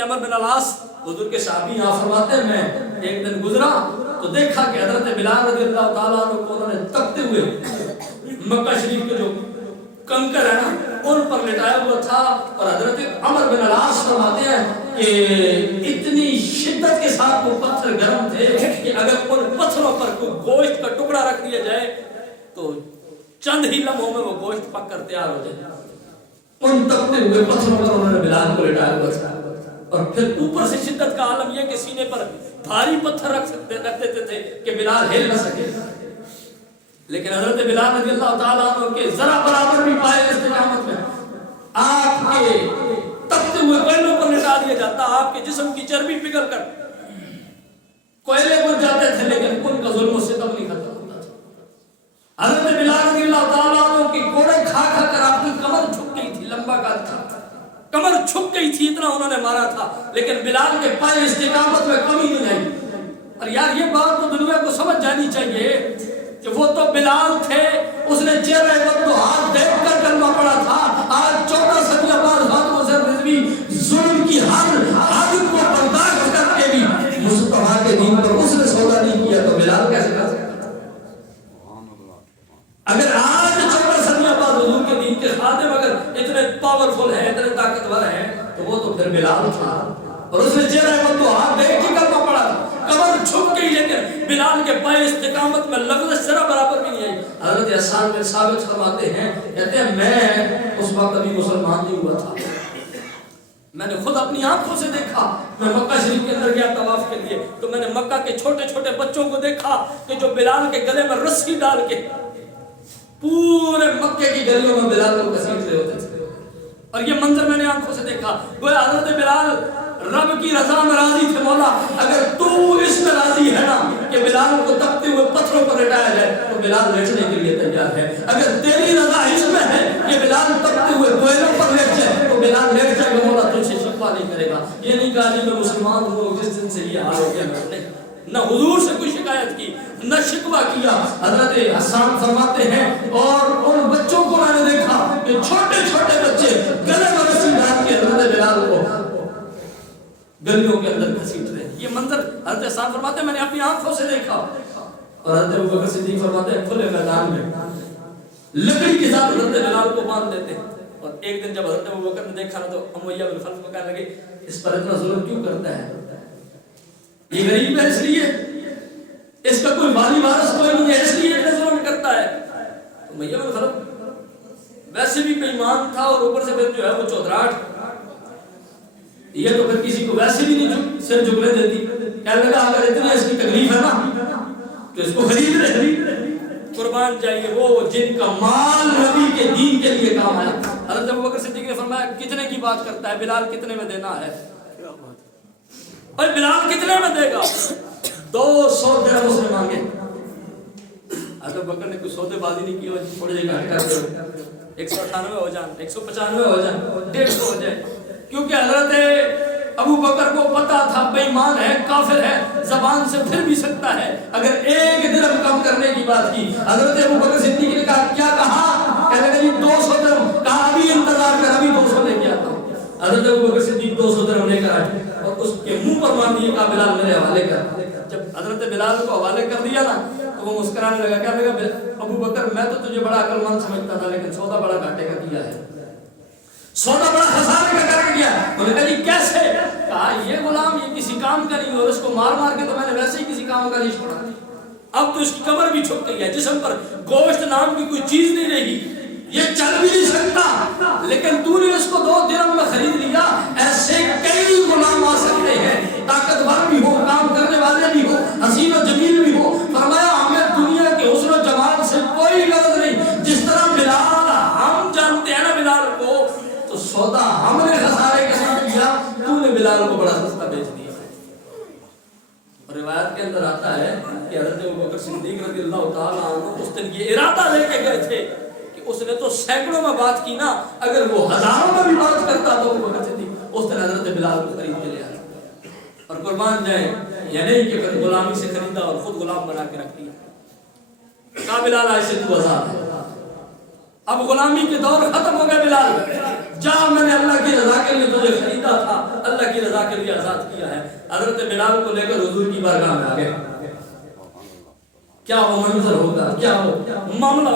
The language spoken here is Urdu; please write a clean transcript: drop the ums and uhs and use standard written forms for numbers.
عمر بن العاص حضور کے صحابی یہاں فرماتے ہیں میں ایک دن گزرا تو دیکھا کہ حضرت بلال رضی اللہ تعالیٰ عنہ کو انہوں نے تکتے ہوئے مکہ شریف کے جو کنکر ہے نا ان پر لٹایا ہوا تھا، اور حضرت عمر بن العاص فرماتے ہیں کہ اتنی شدت کے ساتھ وہ پتھر گرم تھے کہ اگر ان پتھروں پر کوئی گوشت کا ٹکڑا رکھ دیا جائے تو چند ہی لمحوں میں وہ گوشت پک کر تیار ہو جائے۔ ان تکتے ہوئے پتھروں پر انہوں نے بلال کو لٹایا ہوا تھا، اور پھر اوپر سے شدت کا عالم یہ کہ سینے پر بھاری پتھر رکھ دیتے تھے کہ بلال ہل نہ سکے، لیکن حضرت بلال رضی اللہ تعالیٰ عنہ کے ذرا برابر بھی پائے استقامت میں آپ کے تکتے ہوئے کوئلوں پر لٹا دیا جاتا، آپ کے جسم کی چربی پگھل کر کوئلے بن جاتے تھے، لیکن ان کا ظلم و ستم نہیں ختم ہوتا تھا۔ حضرت بلال رضی اللہ تعالیٰ عنہ کی کوڑے کھا کھا کر آپ کی کمر جھک گئی تھی، لمبا قد تھا، کمر جھک گئی تھی، اتنا انہوں نے مارا تھا، لیکن بلال کے پائے استقامت میں کمی نہیں آئی۔ اور یار یہ بات تو دنیا کو سمجھ جانی چاہیے کہ وہ تو بلال تھے، اس نے چہرے وقت ہاتھ دیکھ کر کلمہ پڑا تھا، آج 14 صدیوں بعد فاطمہ سے رضوی ظلم کی ہر حد کو برداشت کر کے بھی مصطفیٰ کے دین پر اس نے سودا نہیں کیا تو بلال کیسے کر سکتا تھا؟ اگر آج 14 صدیوں بعد حضور کے دین کے خادم اگر اتنے پاورفل ہیں، اتنے طاقتور ہیں، تو وہ تو پھر بلال تھا، اور اس نے چہرے وقت ہاتھ دیکھ کے کلمہ پڑا تھا، کمر جھک گئی، لیکن بلال کے پائے استقامت میں لفظ ذرا برابر بھی نہیں آئی۔ حضرت حسان بن ثابت فرماتے ہیں، کہتے ہیں میں اس وقت ابھی مسلمان نہیں ہوا تھا، میں نے خود اپنی آنکھوں سے دیکھا، میں مکہ شریف کے اندر گیا طواف کے لیے تو میں نے مکہ کے چھوٹے چھوٹے بچوں کو دیکھا کہ جو بلال کے گلے میں رسی ڈال کے پورے مکے کی گلیوں میں بلال کو گھسیٹ رہے ہوتے تھے، اور یہ منظر میں نے آنکھوں سے دیکھا۔ گویا حضرت بلال رب کی رضا میں راضی تھے، مولا اگر تو اس میں راضی ہے نا کہ بلال کو تپتے ہوئے پتھروں پر لٹایا جائے تو بلال لیٹنے کے لیے تیار ہے، اگر تیری رضا اس میں ہے کہ بلال تپتے ہوئے کوئلوں پر لیٹ جائے تو بلال لیٹ جائے گا، مولا تجھ سے شکوہ نہیں کرے گا۔ یہ نہیں کہا جی میں مسلمان ہوں جس دن سے یہ حال ہو گیا، میں نے نہ حضور سے کوئی شکایت کی نہ شکوہ کیا۔ حضرت حسان فرماتے ہیں اور ان بچوں کو میں نے دیکھا کہ چھوٹے چھوٹے بچے گلے میں رسی ڈال کے حضرت بلال کو گلیوں کے اندر گھسیٹ رہے ہیں۔ یہ منظر حضرت حسان فرماتے ہیں میں نے اپنی آنکھوں سے دیکھا، اور حضرت ابوبکر صدیق فرماتے ہیں کھلے میدان میں لکڑی کے ساتھ حضرت بلال کو باندھ دیتے ہیں۔ اور ایک دن جب حضرت ابوبکر نے دیکھا نا تو امیہ بن خلف کو کہنے لگے اس پر اتنا ظلم کیوں کرتا ہے، یہ غریب ہے اس لیے، اس کا کوئی مالی وارث کوئی نہیں ہے اس لیے اتنا ظلم کرتا ہے۔ امیہ بن خلف ویسے بھی بے ایمان تھا، اور اوپر سے پھر جو ہے وہ چودراہٹ، یہ تو پھر کسی کو ویسے بھی نہیں سر جھکنے دیتی، کہنے لگا اگر اتنی اس کی تکلیف ہے نا تو اس کو خرید رہے، قربان جائیے وہ جن کا مال نبی کے دین کے لیے کام آیا۔ حضرت ابوبکر صدیق نے فرمایا کتنے کی بات کرتا ہے، بلال کتنے میں دینا ہے، اور بلال کتنے میں دے گا؟ 200 درہم اس نے مانگے۔ حضرت ابوبکر نے کوئی سودے بازی نہیں کی، اور تھوڑے جگہ کر دو 198 ہو جائیں 195 ہو جائیں 150 ہو جائے، کیونکہ حضرت ابوبکر کو پتا تھا بے ایمان ہے، کافر ہے، زبان سے پھر بھی سکتا ہے، اگر ایک درہم کم کرنے کی بات کی حضرت ابوبکر صدیق نے کہا کیا کہا، کہنے لگا جی 200 درہم، کہا ابھی انتظار کر ابھی 200 لے کے آتا ہوں۔ حضرت ابوبکر صدیق 200 درہم لے کر آئے اور اس کے منہ پر مان دیے، کہا بلال میرے حوالے کر۔ جب حضرت بلال کو حوالے کر دیا نا تو وہ مسکرانے لگا، کہنے لگا ابوبکر میں تو تجھے بڑا عقل مند سمجھتا تھا، لیکن سودا بڑا گھاٹے کا کیا ہے، سودا بڑا خسارے کا کر گیا۔ انہوں نے کہا جی کیسے، کہا یہ غلام یہ کسی کام کا نہیں، اور اس کو مار مار کے تو میں نے ویسے ہی کسی کام کا نہیں چھوڑا، اب تو اس کی کمر بھی چھپ گئی ہے، جسم پر گوشت نام کی کوئی چیز نہیں رہی، یہ چل بھی نہیں سکتا، لیکن تو نے اس کو 2 درہم میں خرید لیا۔ ایسے کئی غلام آ سکتے ہیں، طاقتور بھی ہو، کام کرنے والے بھی ہو، حسین و جمیل بھی ہو۔ فرمایا ہمیں دنیا کے حسن و جمال سے کوئی غرض نہیں، جس طرح بلال ہم جانتے ہیں نا بلال کو، تو سودا ہم نے خسارے کے ساتھ کیا، تو نے بلال کو بڑا سستا بیچ دیا۔ اور روایت کے اندر آتا ہے کہ حضرت ابوبکر صدیق رضی اللہ تعالیٰ عنہ اس دن یہ ارادہ لے کے گئے تھے کہ اس نے تو سینکڑوں میں بات کی نا، اگر وہ ہزاروں میں بھی بات کرتا تو ابوبکر صدیق اس دن حضرت بلال کو خرید کے لے آیا، اور قربان جائیں یہ نہیں کہ پھر غلامی سے خریدا اور خود غلام بنا کے رکھ دیا۔ کہا بلال آج سے تو آزاد ہے، اب غلامی کے دور ختم ہو گئے، بلال جا میں نے اللہ کی رضا کے لیے تجھے خرید زندہ تھا، اللہ کی رضا کے لیے آزاد کیا ہے۔ حضرت بلال کو لے کر حضور کی بارگاہ میں آ گئے۔ کیا وہ منظر ہوگا، کیا وہ معاملہ